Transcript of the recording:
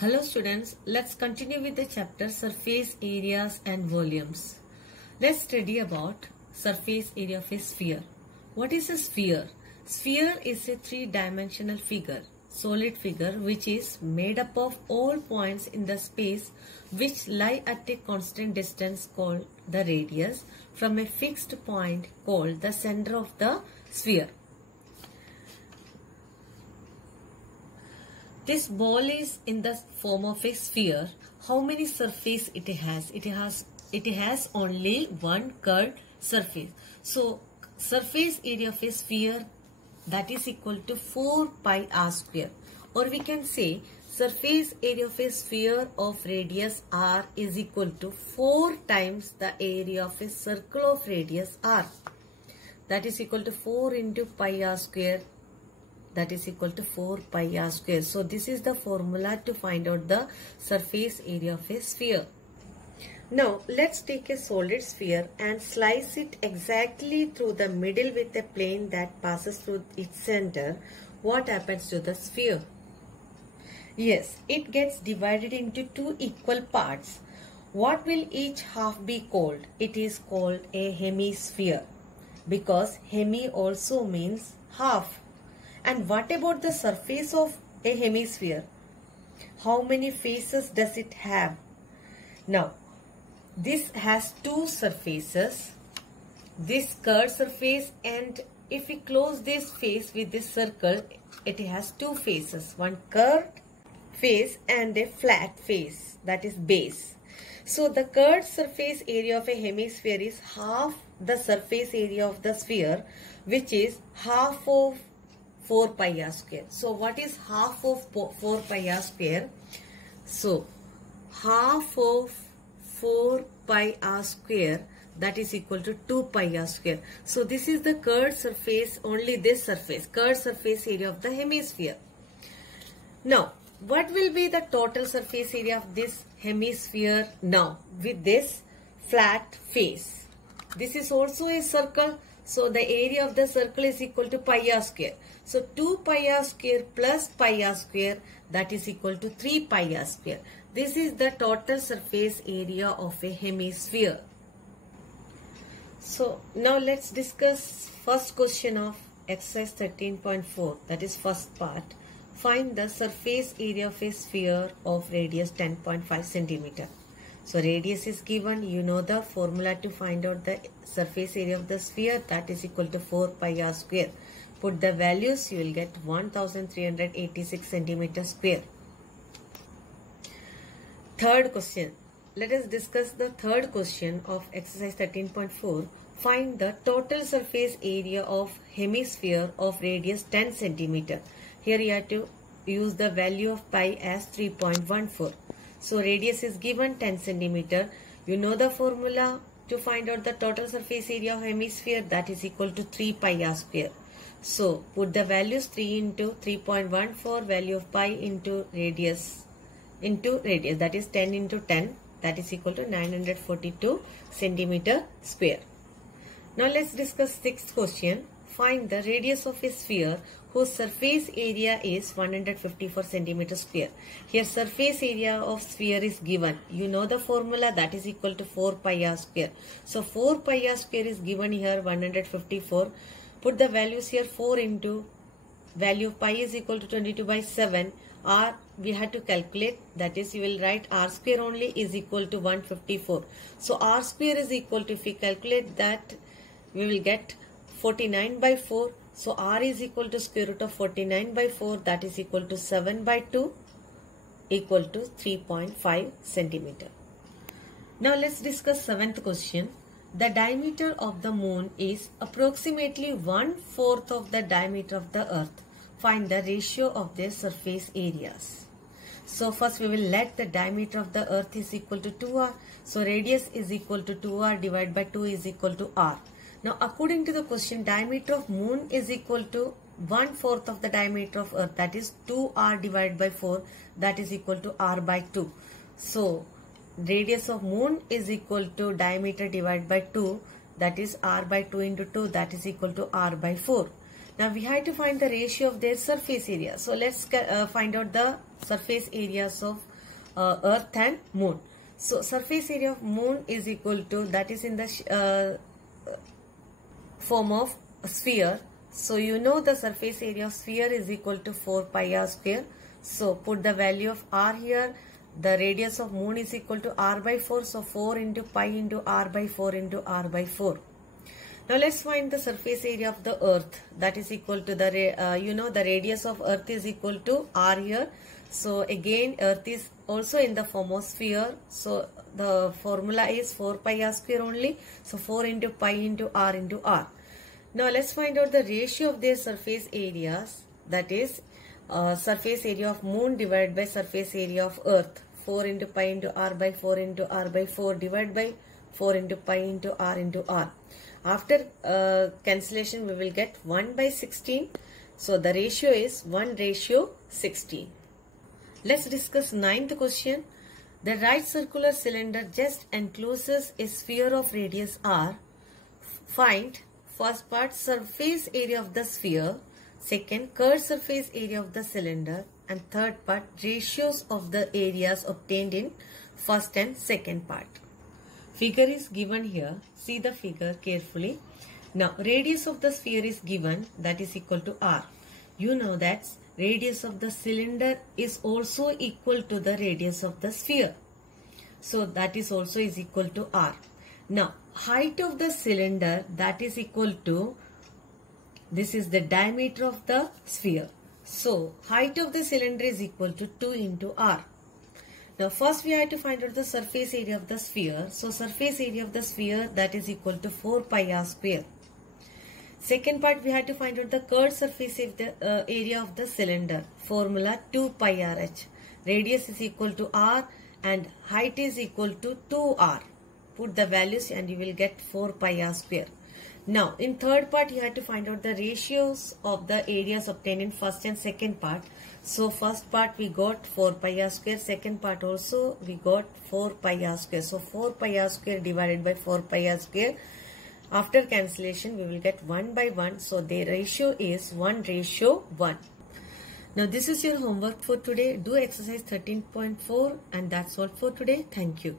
Hello students, let's continue with the chapter surface areas and volumes. Let's study about surface area of a sphere. What is a sphere? Sphere is a three-dimensional figure, solid figure which is made up of all points in the space which lie at a constant distance called the radius from a fixed point called the center of the sphere. This ball is in the form of a sphere. How many surface it has? It has only one curved surface. So surface area of a sphere, that is equal to 4 pi r square, or we can say surface area of a sphere of radius r is equal to 4 times the area of a circle of radius r. That is equal to 4 into pi r square. That is equal to 4 pi r square. So this is the formula to find out the surface area of a sphere. Now let's take a solid sphere and slice it exactly through the middle with a plane that passes through its center. What happens to the sphere? Yes, it gets divided into two equal parts. What will each half be called? It is called a hemisphere, because hemi also means half. And what about the surface of a hemisphere? How many faces does it have? Now, this has two surfaces, this curved surface, and if we close this face with this circle, it has two faces, one curved face and a flat face, that is base. So the curved surface area of a hemisphere is half the surface area of the sphere, which is half of 4 pi r square. So what is half of 4 pi r square? So half of 4 pi r square, that is equal to 2 pi r square. So this is the curved surface, only this surface, curved surface area of the hemisphere. Now what will be the total surface area of this hemisphere now with this flat face? This is also a circle. So the area of the circle is equal to pi r square. So 2 pi r square plus pi r square, that is equal to 3 pi r square. This is the total surface area of a hemisphere. So now let's discuss first question of exercise 13.4, that is first part. Find the surface area of a sphere of radius 10.5 centimeter. So radius is given, you know the formula to find out the surface area of the sphere, that is equal to 4 pi r square. Put the values, you will get 1386 centimeter square. Third question. Let us discuss the third question of exercise 13.4. Find the total surface area of hemisphere of radius 10 centimeter. Here you have to use the value of pi as 3.14. So radius is given 10 centimeter. You know the formula to find out the total surface area of hemisphere, that is equal to 3 pi r square. So put the values 3 into 3.14, value of pi into radius, that is 10 into 10, that is equal to 942 centimeter square. Now let's discuss sixth question. Find the radius of a sphere whose surface area is 154 centimeter square. Here surface area of sphere is given. You know the formula, that is equal to 4 pi r square. So 4 pi r square is given here, 154. Put the values here, 4 into value of pi is equal to 22 by 7. R we had to calculate, that is you will write r square only is equal to 154. So r square is equal to, if we calculate that, we will get 49 by 4. So r is equal to square root of 49 by 4, that is equal to 7 by 2, equal to 3.5 centimeter. Now let's discuss seventh question. The diameter of the moon is approximately 1/4 of the diameter of the earth. Find the ratio of their surface areas. So first we will let the diameter of the earth is equal to 2r. So radius is equal to 2r divided by 2 is equal to r. Now according to the question, diameter of moon is equal to 1/4 of the diameter of earth, that is 2r divided by 4, that is equal to r by 2. So radius of moon is equal to diameter divided by 2, that is r by 2 into 2, that is equal to r by 4. Now we have to find the ratio of their surface area. So let's find out the surface areas of Earth and Moon. So surface area of Moon is equal to, that is in the form of a sphere. So you know the surface area of sphere is equal to 4 pi r square. So put the value of r here. The radius of Moon is equal to r by 4. So 4 into pi into r by 4 into r by 4. Now let's find the surface area of the Earth. That is equal to the, the radius of Earth is equal to r here. So again Earth is also in the form of sphere. So the formula is 4 pi r square only. So 4 into pi into r into r. Now let's find out the ratio of their surface areas. That is surface area of Moon divided by surface area of Earth. 4 into pi into r by 4 into r by 4 divided by 4 into pi into r into r. After cancellation we will get 1 by 16. So the ratio is 1:16. Let's discuss 9th question. The right circular cylinder just encloses a sphere of radius r. Find first part surface area of the sphere, second curved surface area of the cylinder, and third part ratios of the areas obtained in first and second part. Figure is given here. See the figure carefully. Now radius of the sphere is given, that is equal to r. You know that radius of the cylinder is also equal to the radius of the sphere. So that is also is equal to r. Now height of the cylinder, that is equal to, this is the diameter of the sphere. So height of the cylinder is equal to 2 into r. Now first we have to find out the surface area of the sphere. So surface area of the sphere, that is equal to 4 pi r square. Second part we have to find out the curved surface of the area of the cylinder. Formula 2 pi r h. Radius is equal to r and height is equal to 2r. Put the values and you will get 4 pi r square. Now in third part you have to find out the ratios of the areas obtained in first and second part. So first part we got 4 pi r square, second part also we got 4 pi r square. So 4 pi r square divided by 4 pi r square. After cancellation we will get 1 by 1. So the ratio is 1:1. Now this is your homework for today. Do exercise 13.4 and that's all for today. Thank you.